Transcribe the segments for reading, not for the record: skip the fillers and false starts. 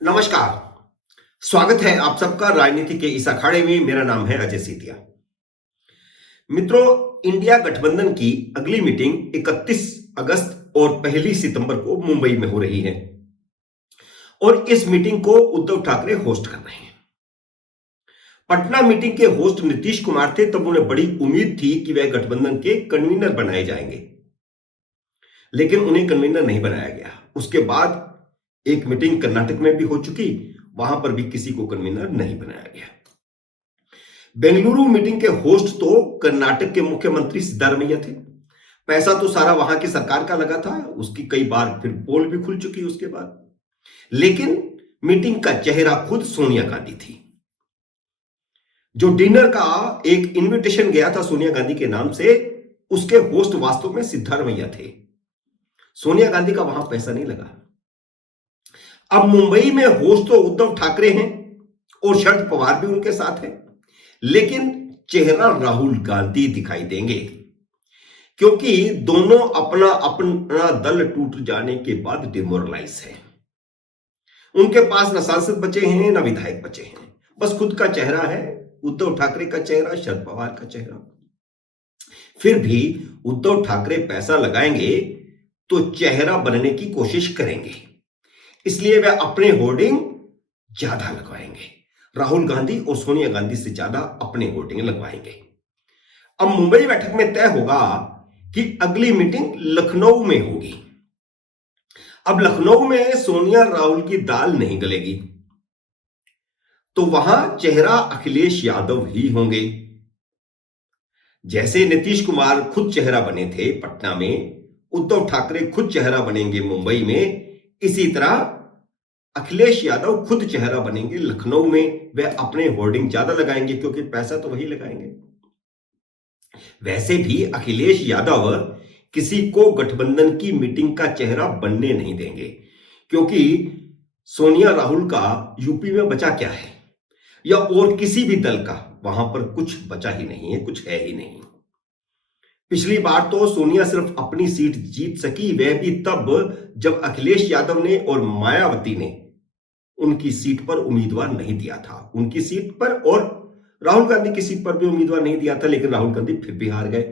नमस्कार। स्वागत है आप सबका राजनीति के इस अखाड़े में। मेरा नाम है अजय सीतिया। मित्रों, इंडिया गठबंधन की अगली मीटिंग 31 अगस्त और 1 सितंबर को मुंबई में हो रही है और इस मीटिंग को उद्धव ठाकरे होस्ट कर रहे हैं। पटना मीटिंग के होस्ट नीतीश कुमार थे, तब उन्हें बड़ी उम्मीद थी कि वह गठबंधन के कन्वीनर बनाए जाएंगे, लेकिन उन्हें कन्वीनर नहीं बनाया गया। उसके बाद एक मीटिंग कर्नाटक में भी हो चुकी, वहां पर भी किसी को कन्वीनर नहीं बनाया गया। बेंगलुरु मीटिंग के होस्ट तो कर्नाटक के मुख्यमंत्री सिद्धारमैया थे। पैसा तो सारा वहां की सरकार का लगा था, उसकी कई बार फिर पोल भी खुल चुकी उसके बाद। लेकिन मीटिंग का चेहरा खुद सोनिया गांधी थी। जो डिनर का एक इनविटेशन गया था सोनिया गांधी के नाम से, उसके होस्ट वास्तव में सिद्धारमैया थे। सोनिया गांधी का वहां पैसा नहीं लगा। अब मुंबई में होस्ट तो उद्धव ठाकरे हैं और शरद पवार भी उनके साथ हैं, लेकिन चेहरा राहुल गांधी दिखाई देंगे, क्योंकि दोनों अपना अपना दल टूट जाने के बाद डिमोरलाइज है। उनके पास न सांसद बचे हैं न विधायक बचे हैं, बस खुद का चेहरा है, उद्धव ठाकरे का चेहरा, शरद पवार का चेहरा। फिर भी उद्धव ठाकरे पैसा लगाएंगे तो चेहरा बनने की कोशिश करेंगे, इसलिए वे अपने होर्डिंग ज्यादा लगवाएंगे। राहुल गांधी और सोनिया गांधी से ज्यादा अपने होर्डिंग लगवाएंगे। अब मुंबई बैठक में तय होगा कि अगली मीटिंग लखनऊ में होगी। अब लखनऊ में सोनिया राहुल की दाल नहीं गलेगी, तो वहां चेहरा अखिलेश यादव ही होंगे। जैसे नीतीश कुमार खुद चेहरा बने थे पटना में, उद्धव ठाकरे खुद चेहरा बनेंगे मुंबई में, इसी तरह अखिलेश यादव खुद चेहरा बनेंगे लखनऊ में। वे अपने होर्डिंग ज्यादा लगाएंगे, क्योंकि पैसा तो वही लगाएंगे। वैसे भी अखिलेश यादव किसी को गठबंधन की मीटिंग का चेहरा बनने नहीं देंगे, क्योंकि सोनिया राहुल का यूपी में बचा क्या है, या और किसी भी दल का वहां पर कुछ बचा ही नहीं है, कुछ है ही नहीं। पिछली बार तो सोनिया सिर्फ अपनी सीट जीत सकी, वह भी तब जब अखिलेश यादव ने और मायावती ने उनकी सीट पर उम्मीदवार नहीं दिया था। उनकी सीट पर और राहुल गांधी की सीट पर भी उम्मीदवार नहीं दिया था, लेकिन राहुल गांधी फिर भी हार गए।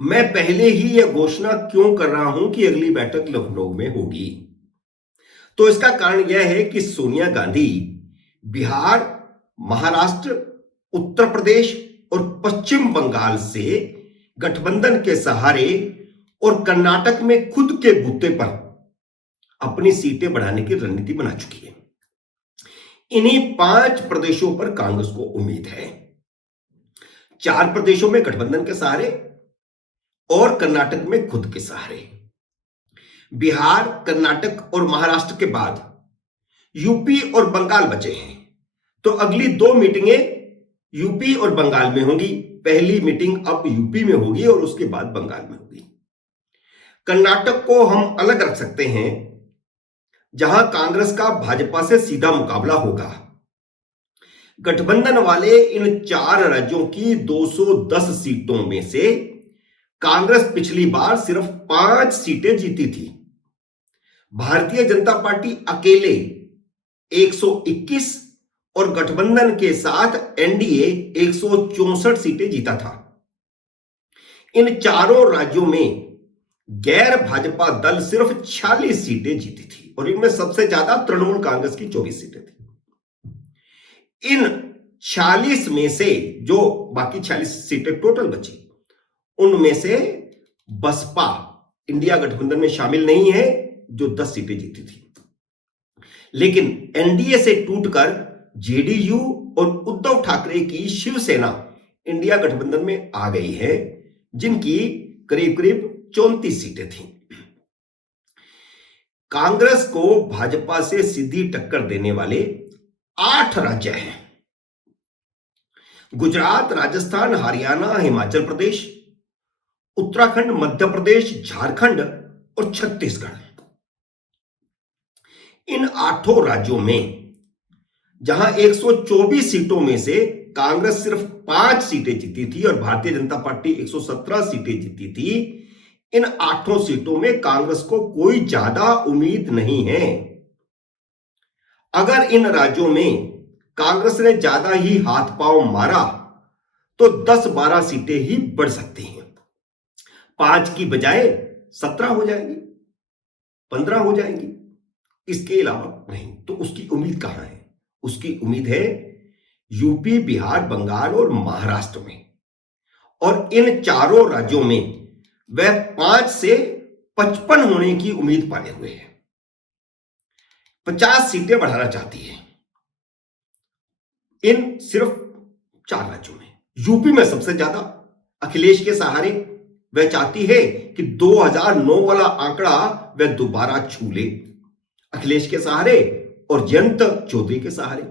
मैं पहले ही यह घोषणा क्यों कर रहा हूं कि अगली बैठक लखनऊ में होगी, तो इसका कारण यह है कि सोनिया गांधी बिहार, महाराष्ट्र, उत्तर प्रदेश और पश्चिम बंगाल से गठबंधन के सहारे और कर्नाटक में खुद के बूते पर अपनी सीटें बढ़ाने की रणनीति बना चुकी है। इन्हीं 5 प्रदेशों पर कांग्रेस को उम्मीद है। 4 प्रदेशों में गठबंधन के सहारे और कर्नाटक में खुद के सहारे। बिहार, कर्नाटक और महाराष्ट्र के बाद यूपी और बंगाल बचे हैं, तो अगली 2 मीटिंगें यूपी और बंगाल में होंगी। पहली मीटिंग अब यूपी में होगी और उसके बाद बंगाल में होगी। कर्नाटक को हम अलग रख सकते हैं, जहां कांग्रेस का भाजपा से सीधा मुकाबला होगा। गठबंधन वाले इन 4 राज्यों की 210 सीटों में से कांग्रेस पिछली बार सिर्फ 5 सीटें जीती थी। भारतीय जनता पार्टी अकेले 121 और गठबंधन के साथ एनडीए 164 सीटें जीता था। इन चारों राज्यों में गैर भाजपा दल सिर्फ 46 सीटें जीती थी और इनमें सबसे ज्यादा तृणमूल कांग्रेस की 24 सीटें थी। इन 46 में से जो बाकी 46 सीटें टोटल बची, उनमें से बसपा इंडिया गठबंधन में शामिल नहीं है, जो 10 सीटें जीती थी। लेकिन एनडीए से टूटकर जेडीयू और उद्धव ठाकरे की शिवसेना इंडिया गठबंधन में आ गई है, जिनकी करीब करीब 34 सीटें थीं। कांग्रेस को भाजपा से सीधी टक्कर देने वाले 8 राज्य हैं: गुजरात, राजस्थान, हरियाणा, हिमाचल प्रदेश, उत्तराखंड, मध्य प्रदेश, झारखंड और छत्तीसगढ़। इन 8 राज्यों में जहां 124 सीटों में से कांग्रेस सिर्फ 5 सीटें जीती थी और भारतीय जनता पार्टी 117 सीटें जीती थी, इन 8 सीटों में कांग्रेस को कोई ज्यादा उम्मीद नहीं है। अगर इन राज्यों में कांग्रेस ने ज्यादा ही हाथ पांव मारा तो 10-12 सीटें ही बढ़ सकती हैं। 5 की बजाय 17 हो जाएंगी, 15 हो जाएंगी, इसके अलावा नहीं। तो उसकी उम्मीद कहां है? उसकी उम्मीद है यूपी, बिहार, बंगाल और महाराष्ट्र में। और इन चारों राज्यों में वह 5 से 55 होने की उम्मीद पाए हुए है। 50 सीटें बढ़ाना चाहती है इन सिर्फ 4 राज्यों में। यूपी में सबसे ज्यादा अखिलेश के सहारे वह चाहती है कि 2009 वाला आंकड़ा वह दोबारा छू ले, अखिलेश के सहारे और जयंत चौधरी के सहारे।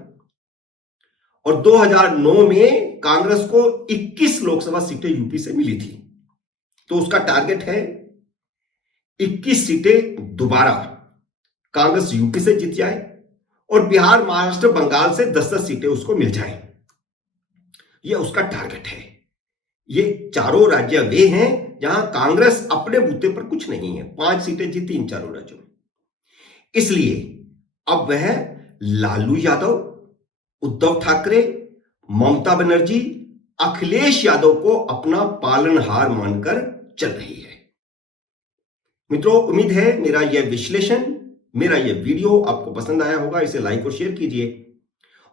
और 2009 में कांग्रेस को 21 लोकसभा सीटें यूपी से मिली थी, तो उसका टारगेट है 21 सीटें दोबारा कांग्रेस यूपी से जीत जाए और बिहार, महाराष्ट्र, बंगाल से 10-10 सीटें उसको मिल जाए। यह उसका टारगेट है। ये चारों राज्य वे हैं जहां कांग्रेस अपने बूते पर कुछ नहीं है। 5 सीटें जीती इन चारों राज्यों में। इसलिए अब वह लालू यादव, उद्धव ठाकरे, ममता बनर्जी, अखिलेश यादव को अपना पालनहार मानकर चल रही है। मित्रों, उम्मीद है मेरा यह विश्लेषण, मेरा यह वीडियो आपको पसंद आया होगा। इसे लाइक और शेयर कीजिए।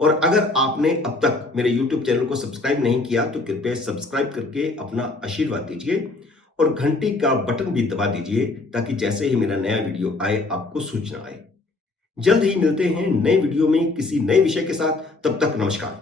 और अगर आपने अब तक मेरे YouTube चैनल को सब्सक्राइब नहीं किया तो कृपया सब्सक्राइब करके अपना आशीर्वाद दीजिए और घंटी का बटन भी दबा दीजिए ताकि जैसे ही मेरा नया वीडियो आए आपको सूचना आए। जल्द ही मिलते हैं नए वीडियो में किसी नए विषय के साथ। तब तक नमस्कार।